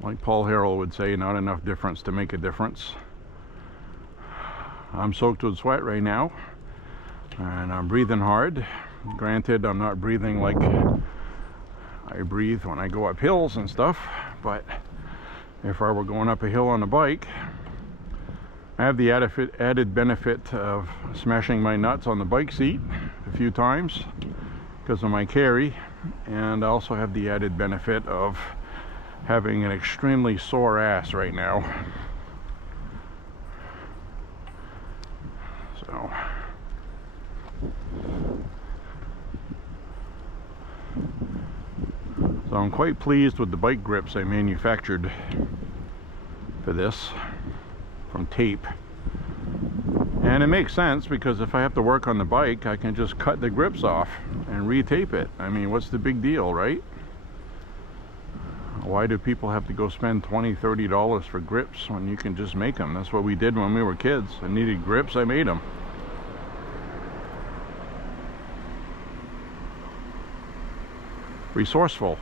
like Paul Harrell would say, not enough difference to make a difference. I'm soaked with sweat right now, and I'm breathing hard. Granted, I'm not breathing like I breathe when I go up hills and stuff, but if I were going up a hill on a bike, I have the added benefit of smashing my nuts on the bike seat a few times because of my carry, and I also have the added benefit of having an extremely sore ass right now. So I'm quite pleased with the bike grips I manufactured for this from tape. And it makes sense because if I have to work on the bike, I can just cut the grips off and retape it. I mean, what's the big deal, right? Why do people have to go spend $20, $30 for grips when you can just make them? That's what we did when we were kids. I needed grips, I made them. Resourceful.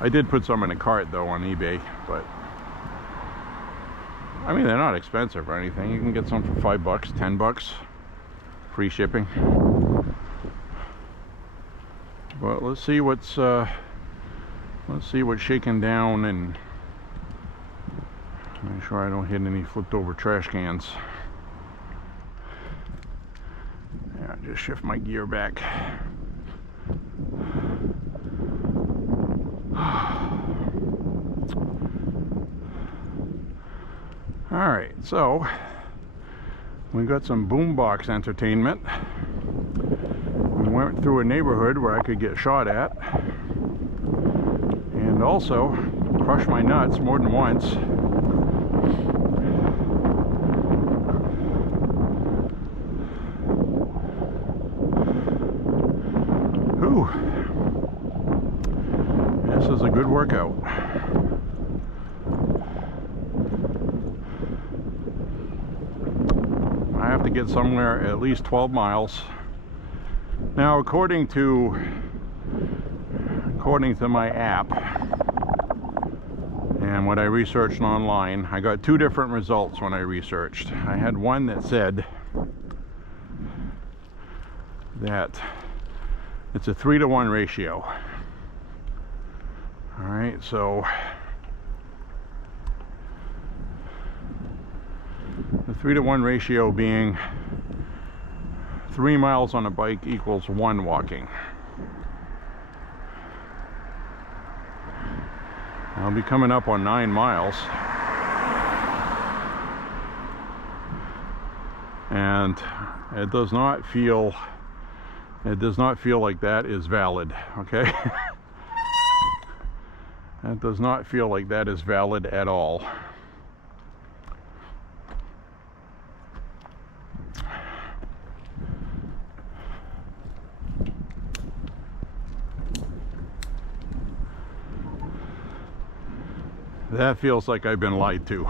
I did put some in a cart though on eBay, but I mean, they're not expensive or anything. You can get some for $5, $10, free shipping. But let's see what's shaking down, and make sure I don't hit any flipped over trash cans. Yeah, just shift my gear back. Alright, so we got some boombox entertainment. We went through a neighborhood where I could get shot at, and also crush my nuts more than once. Whew. This is a good workout. I have to get somewhere at least 12 miles. Now, according to my app and what I researched online, I got 2 different results when I researched. I had one that said that it's a 3-to-1 ratio. All right, so the 3-to-1 ratio being 3 miles on a bike equals 1 walking. I'll be coming up on 9 miles. And it does not feel like that is valid, okay? That does not feel like that is valid at all. That feels like I've been lied to,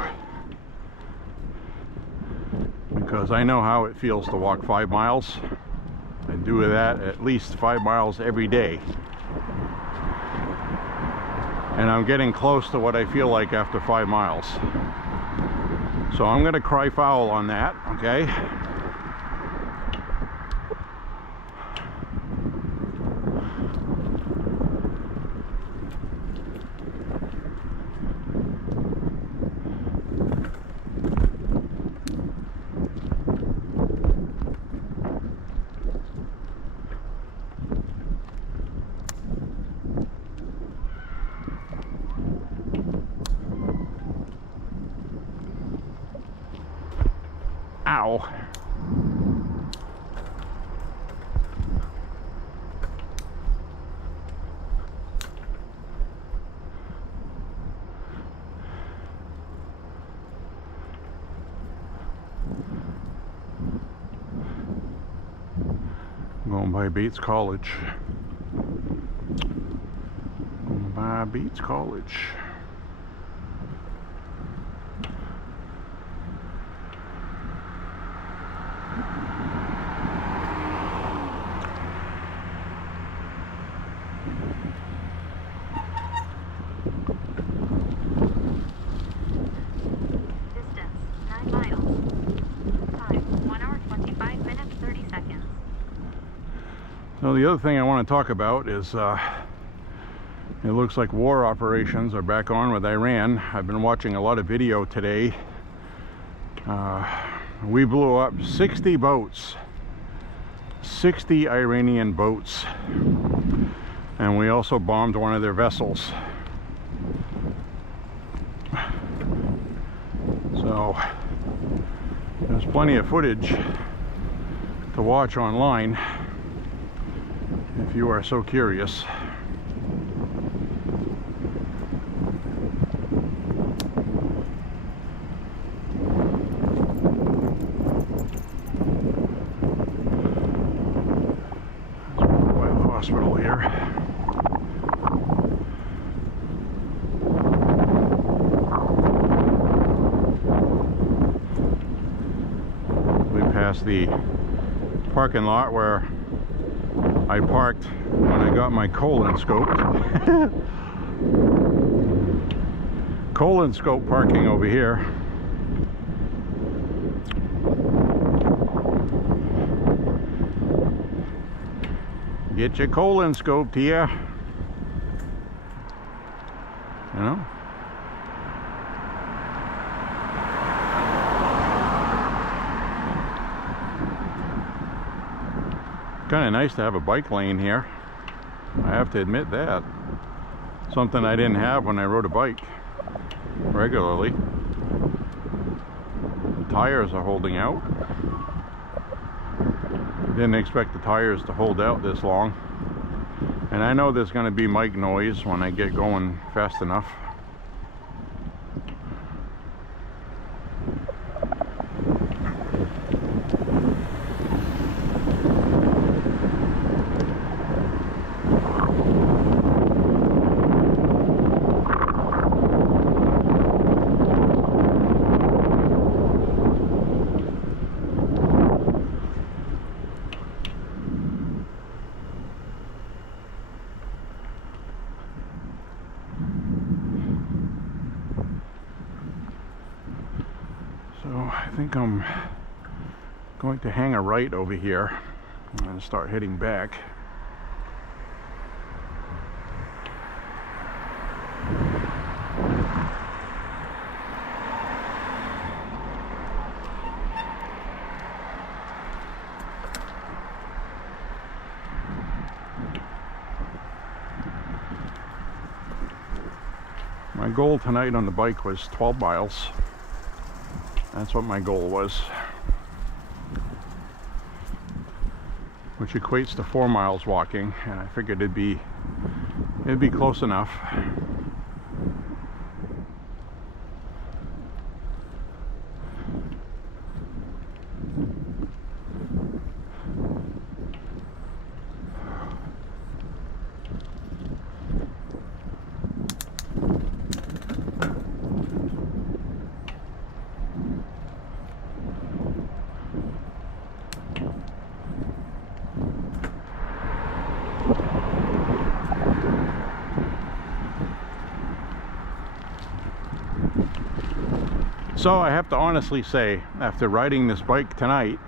because I know how it feels to walk 5 miles. I do that at least 5 miles every day, and I'm getting close to what I feel like after 5 miles. So I'm gonna cry foul on that, okay? Ow. Going by Bates College. Going by Bates College. Distance 9 miles. Time 1 hour 25 minutes 30 seconds. So the other thing I want to talk about is it looks like war operations are back on with Iran. I've been watching a lot of video today. We blew up 60 boats, 60 Iranian boats, and we also bombed one of their vessels. So there's plenty of footage to watch online if you are so curious. Hospital here. We passed the parking lot where I parked when I got my colon scoped. Colon scope parking over here. Get your colon scoped here. You know? Kind of nice to have a bike lane here. I have to admit that. Something I didn't have when I rode a bike regularly. The tires are holding out. Didn't expect the tires to hold out this long. And I know there's going to be mic noise when I get going fast enough. I think I'm going to hang a right over here and start heading back. My goal tonight on the bike was 12 miles. That's what my goal was, which equates to 4 miles walking, and I figured it'd be close enough. So I have to honestly say, after riding this bike tonight,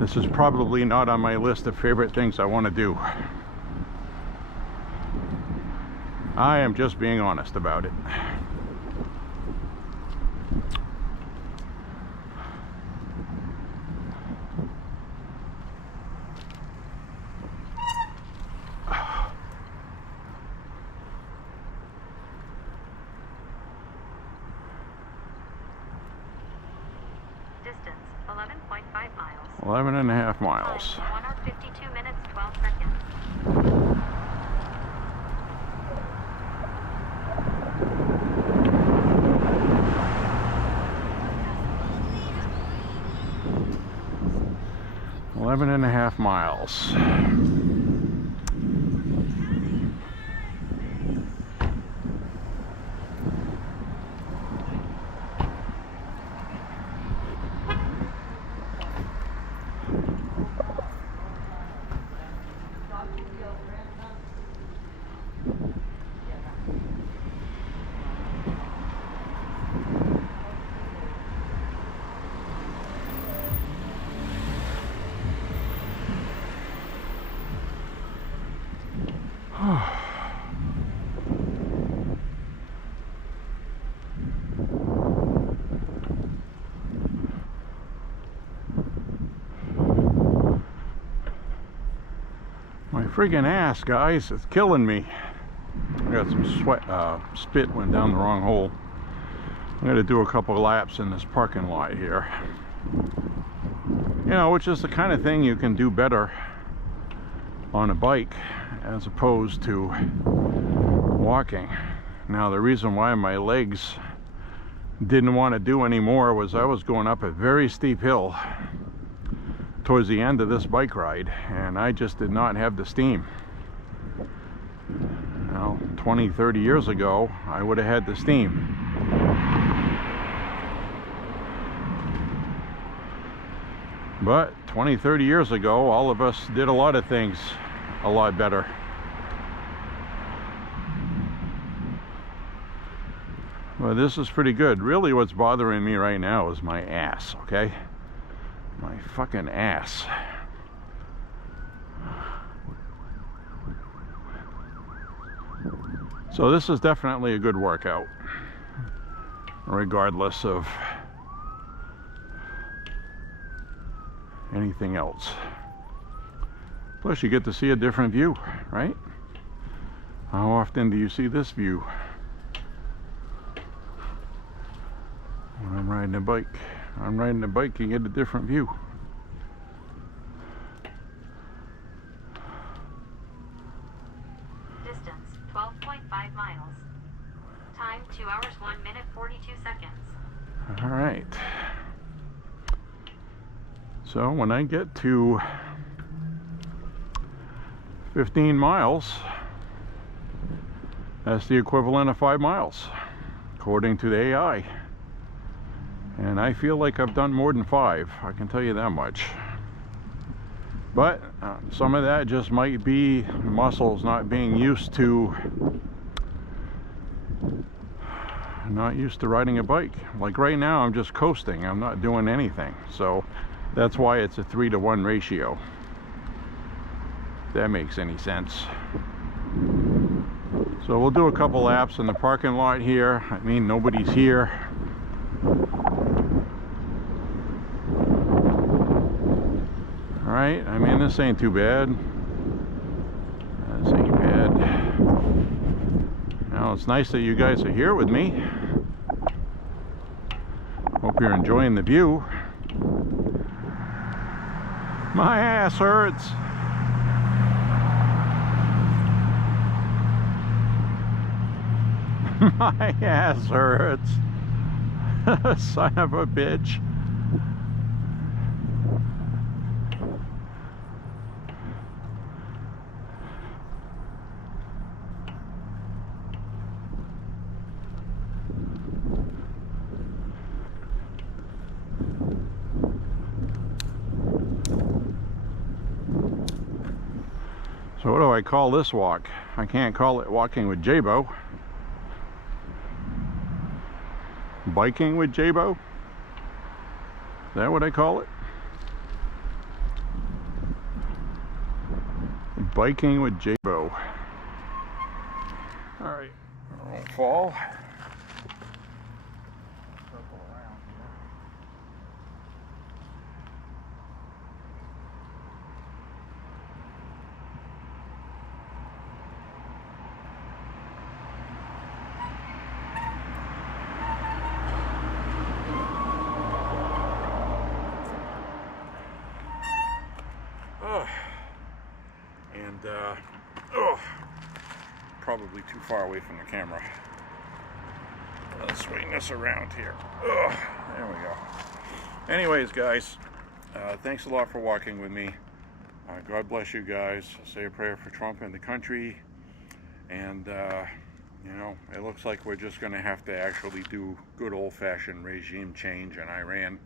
this is probably not on my list of favorite things I want to do. I am just being honest about it. Distance 11.5 miles. 11.5 miles. 1 hour 52 minutes 12 seconds. 11.5 miles. My friggin' ass, guys, it's killing me. I got some spit went down the wrong hole. I'm gonna do a couple laps in this parking lot here. You know, which is the kind of thing you can do better on a bike as opposed to walking. Now, the reason why my legs didn't want to do anymore was I was going up a very steep hill towards the end of this bike ride, and I just did not have the steam. Now, 20-30 years ago, I would have had the steam. But 20-30 years ago, all of us did a lot of things a lot better. Well, this is pretty good. Really, what's bothering me right now is my ass, okay? My fucking ass. So this is definitely a good workout, regardless of anything else. Plus, you get to see a different view, right? How often do you see this view when I'm riding a bike? I'm riding a bike, you get a different view. Distance 12.5 miles. Time 2 hours 1 minute 42 seconds. All right. So when I get to 15 miles, that's the equivalent of 5 miles, according to the AI. And I feel like I've done more than 5, I can tell you that much. But some of that just might be muscles not being used to, riding a bike. Like right now, I'm just coasting, I'm not doing anything. So that's why it's a 3-to-1 ratio. If that makes any sense. So we'll do a couple laps in the parking lot here. I mean, nobody's here. Alright, I mean, this ain't too bad. This ain't bad. Now, it's nice that you guys are here with me. Hope you're enjoying the view. My ass hurts. My ass hurts. Son of a bitch. So what do I call this walk? I can't call it walking with J.Beau. Biking with J.Beau? Is that what I call it? Biking with J.Beau. Alright, I won't fall. Circle around here. Probably too far away from the camera. Let's swing this around here. There we go. Anyways, guys, thanks a lot for walking with me. God bless you guys. Say a prayer for Trump and the country. And, you know, it looks like we're just going to have to actually do good old-fashioned regime change in Iran.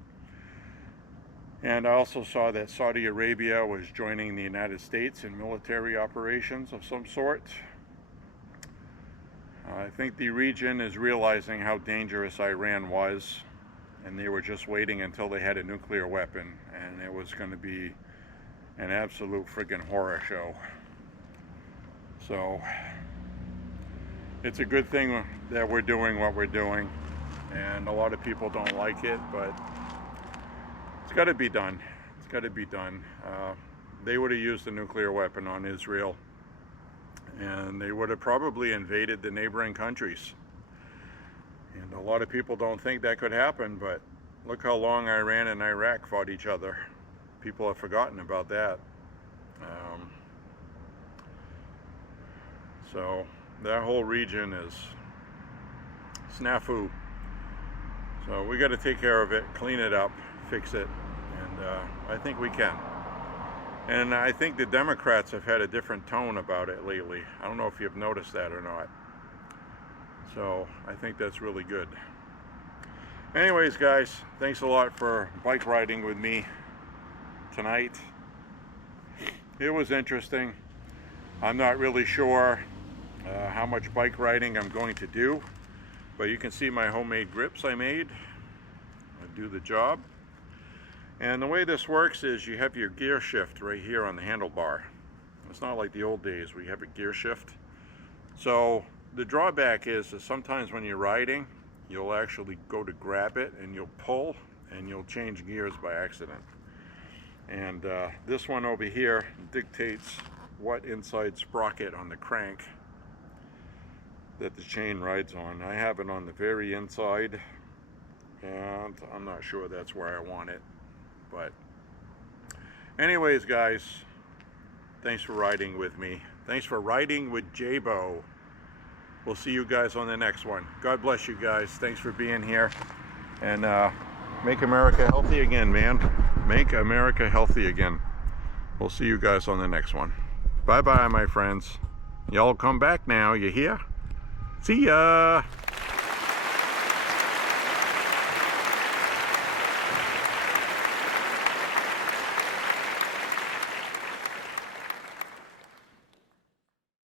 And I also saw that Saudi Arabia was joining the United States in military operations of some sort. I think the region is realizing how dangerous Iran was, and they were just waiting until they had a nuclear weapon, and it was going to be an absolute friggin' horror show. So it's a good thing that we're doing what we're doing, and a lot of people don't like it, but it's got to be done. It's got to be done. They would have used a nuclear weapon on Israel, and they would have probably invaded the neighboring countries. And a lot of people don't think that could happen, but look how long Iran and Iraq fought each other. People have forgotten about that. So that whole region is snafu. So we got to take care of it, clean it up, fix it, and I think we can. And I think the Democrats have had a different tone about it lately. I don't know if you've noticed that or not. So I think that's really good. Anyways, guys, thanks a lot for bike riding with me tonight. It was interesting. I'm not really sure how much bike riding I'm going to do, but you can see my homemade grips I made. I do the job. And the way this works is you have your gear shift right here on the handlebar. It's not like the old days where you have a gear shift. So the drawback is that sometimes when you're riding, you'll actually go to grab it and you'll pull and you'll change gears by accident. And this one over here dictates what inside sprocket on the crank that the chain rides on. I have it on the very inside, and I'm not sure that's where I want it. But anyways, guys, thanks for riding with me. Thanks for riding with J.Beau. We'll see you guys on the next one. God bless you guys. Thanks for being here. And make America healthy again, man. Make America healthy again. We'll see you guys on the next one. Bye-bye, my friends. Y'all come back now. You hear? See ya.